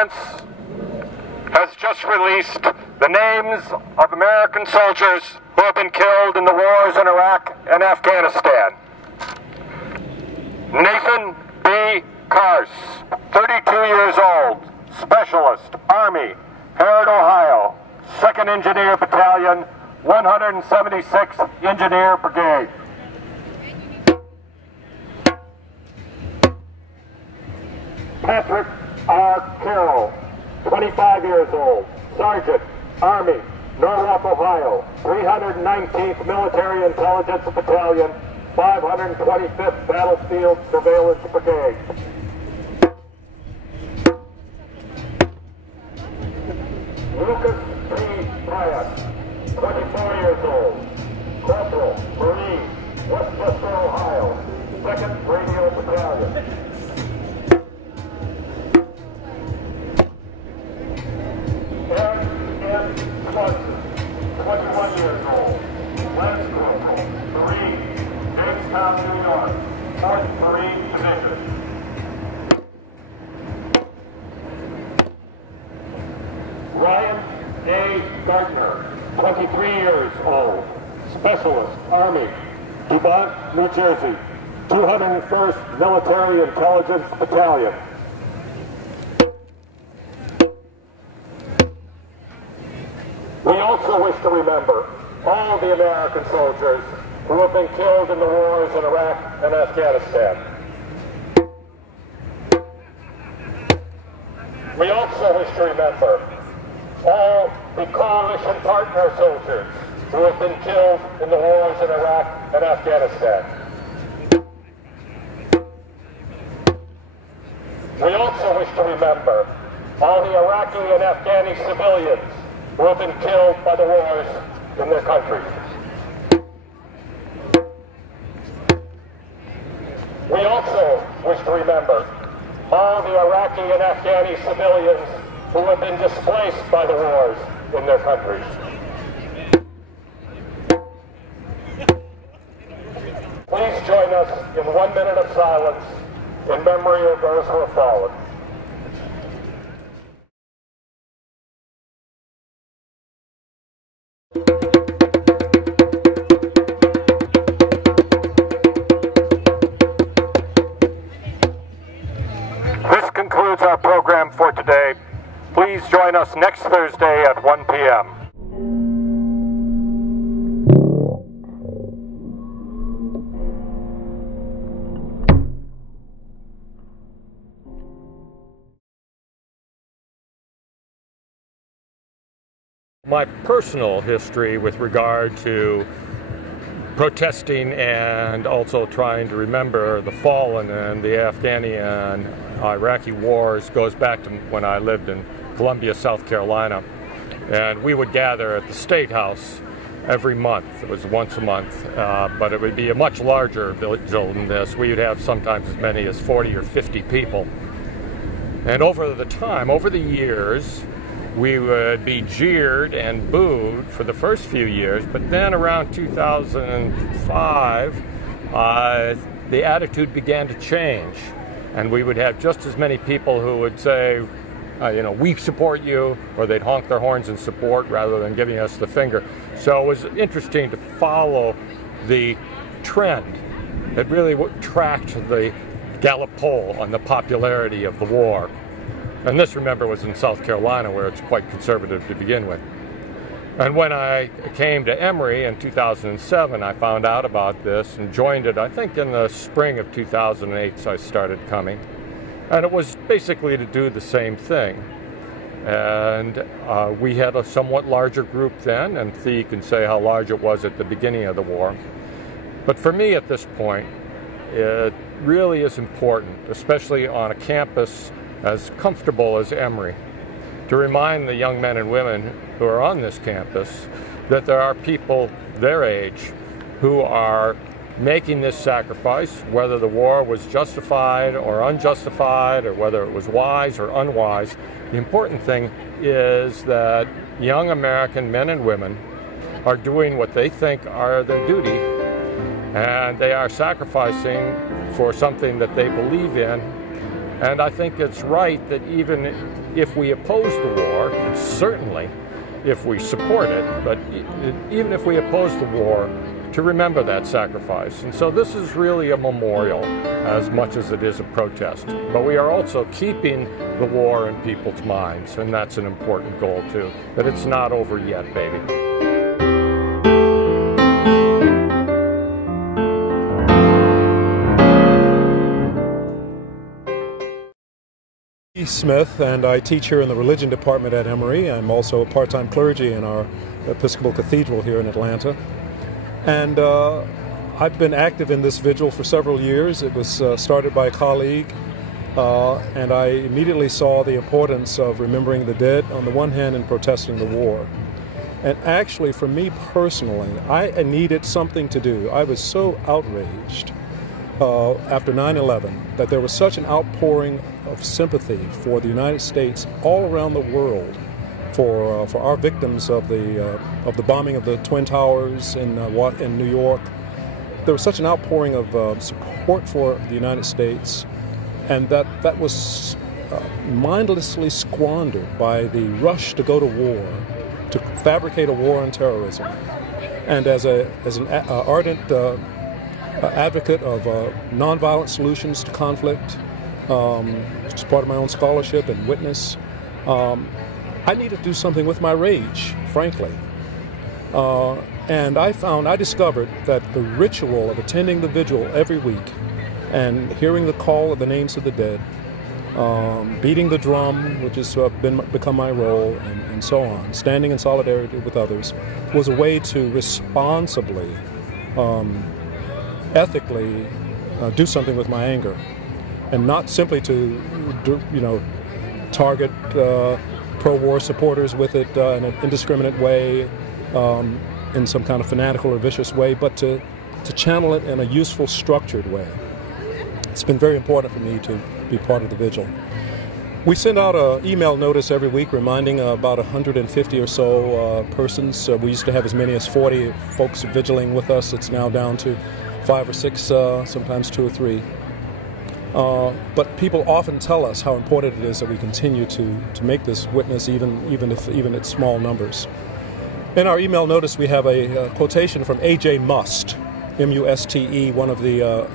Defense has just released the names of American soldiers who have been killed in the wars in Iraq and Afghanistan. Nathan B. Kars, 32 years old, Specialist, Army, Harrod, Ohio, 2nd Engineer Battalion, 176th Engineer Brigade. Patrick R. Carroll, 25 years old, Sergeant, Army, Norwalk, Ohio, 319th Military Intelligence Battalion, 525th Battlefield Surveillance Brigade. Lucas P. Bryant, 24 years old, Corporal, Marine, Westchester, Ohio, 2nd Radio Battalion. Aaron M. Swanson, 21 years old, Lance Corporal, Marine, Jamestown, New York, 4th Marine Division. Ryan A. Gardner, 23 years old, Specialist, Army, Dubont, New Jersey, 201st Military Intelligence Battalion. We also wish to remember all the American soldiers who have been killed in the wars in Iraq and Afghanistan. We also wish to remember all the coalition partner soldiers who have been killed in the wars in Iraq and Afghanistan. We also wish to remember all the Iraqi and Afghani civilians who have been killed by the wars in their countries. We also wish to remember all the Iraqi and Afghani civilians who have been displaced by the wars in their countries. Please join us in 1 minute of silence in memory of those who have fallen. This concludes our program for today. Please join us next Thursday at 1 p.m. My personal history with regard to protesting and also trying to remember the fallen in the Afghani and Iraqi wars goes back to when I lived in Columbia, South Carolina, and we would gather at the State House every month. It was once a month, but it would be a much larger vigil than this. We would have sometimes as many as 40 or 50 people. And over the years, we would be jeered and booed for the first few years, but then around 2005, the attitude began to change. And we would have just as many people who would say, we support you, or they'd honk their horns in support rather than giving us the finger. So it was interesting to follow the trend. It really tracked the Gallup poll on the popularity of the war. And this, remember, was in South Carolina, where it's quite conservative to begin with. And when I came to Emory in 2007, I found out about this and joined it, I think in the spring of 2008, so I started coming. And it was basically to do the same thing. And we had a somewhat larger group then, and Thea can say how large it was at the beginning of the war. But for me at this point, it really is important, especially on a campus as comfortable as Emory, to remind the young men and women who are on this campus that there are people their age who are making this sacrifice, whether the war was justified or unjustified, or whether it was wise or unwise. The important thing is that young American men and women are doing what they think are their duty, and they are sacrificing for something that they believe in, And I think it's right that even if we oppose the war, and certainly if we support it, but even if we oppose the war, to remember that sacrifice. And so this is really a memorial as much as it is a protest. But we are also keeping the war in people's minds, and that's an important goal too, that it's not over yet, baby. Smith, and I teach here in the religion department at Emory. I'm also a part-time clergy in our Episcopal Cathedral here in Atlanta. And I've been active in this vigil for several years. It was started by a colleague, and I immediately saw the importance of remembering the dead on the one hand and protesting the war. And actually, for me personally, I needed something to do. I was so outraged after 9/11 that there was such an outpouring of sympathy for the United States all around the world for our victims of the bombing of the Twin Towers in New York. There was such an outpouring of support for the United States, and that was mindlessly squandered by the rush to go to war, to fabricate a war on terrorism. And as an ardent advocate of nonviolent solutions to conflict, which is part of my own scholarship and witness, I needed to do something with my rage, frankly. And I discovered that the ritual of attending the vigil every week and hearing the call of the names of the dead, beating the drum, which has become my role, and so on, standing in solidarity with others, was a way to responsibly, ethically do something with my anger, and not simply to target pro-war supporters with it in an indiscriminate way, in some kind of fanatical or vicious way, but to channel it in a useful, structured way. It's been very important for me to be part of the vigil. We send out an email notice every week reminding about 150 or so persons. We used to have as many as 40 folks vigiling with us. It's now down to 5 or 6, sometimes 2 or 3. But people often tell us how important it is that we continue to make this witness, even at small numbers. In our email notice, we have a quotation from A.J. Must, M-U-S-T-E, one of the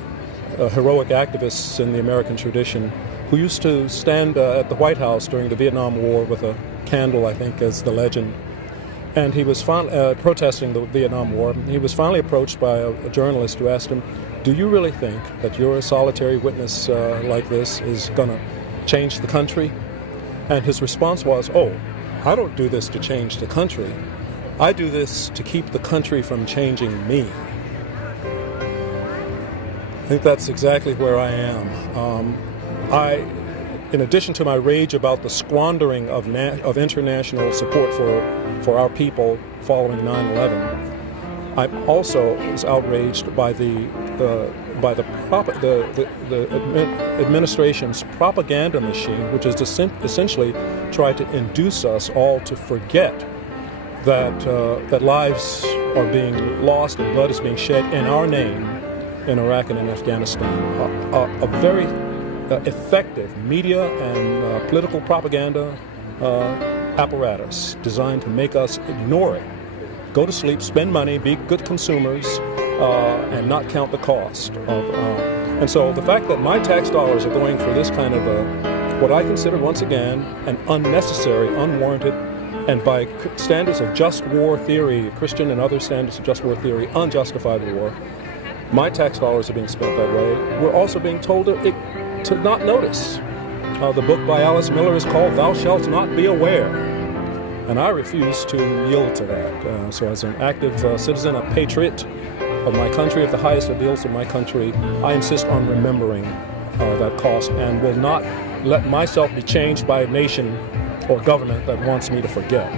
heroic activists in the American tradition, who used to stand at the White House during the Vietnam War with a candle, I think, as the legend. And he was protesting the Vietnam War. He was finally approached by a journalist who asked him, "Do you really think that your solitary witness like this is going to change the country?" And his response was, "Oh, I don't do this to change the country. I do this to keep the country from changing me." I think that's exactly where I am. In addition to my rage about the squandering of international support for our people following 9/11, I also was outraged by the administration's propaganda machine, which has essentially tried to induce us all to forget that lives are being lost and blood is being shed in our name in Iraq and in Afghanistan. A very effective media and political propaganda apparatus designed to make us ignore it, go to sleep, spend money, be good consumers, and not count the cost. And so the fact that my tax dollars are going for this kind of what I consider, once again, an unnecessary, unwarranted, and by standards of just war theory, Christian and other standards of just war theory, unjustified war, my tax dollars are being spent that way. We're also being told to not notice. The book by Alice Miller is called "Thou Shalt Not Be Aware," and I refuse to yield to that. So as an active citizen, a patriot of my country, of the highest ideals of my country, I insist on remembering that cost and will not let myself be changed by a nation or government that wants me to forget.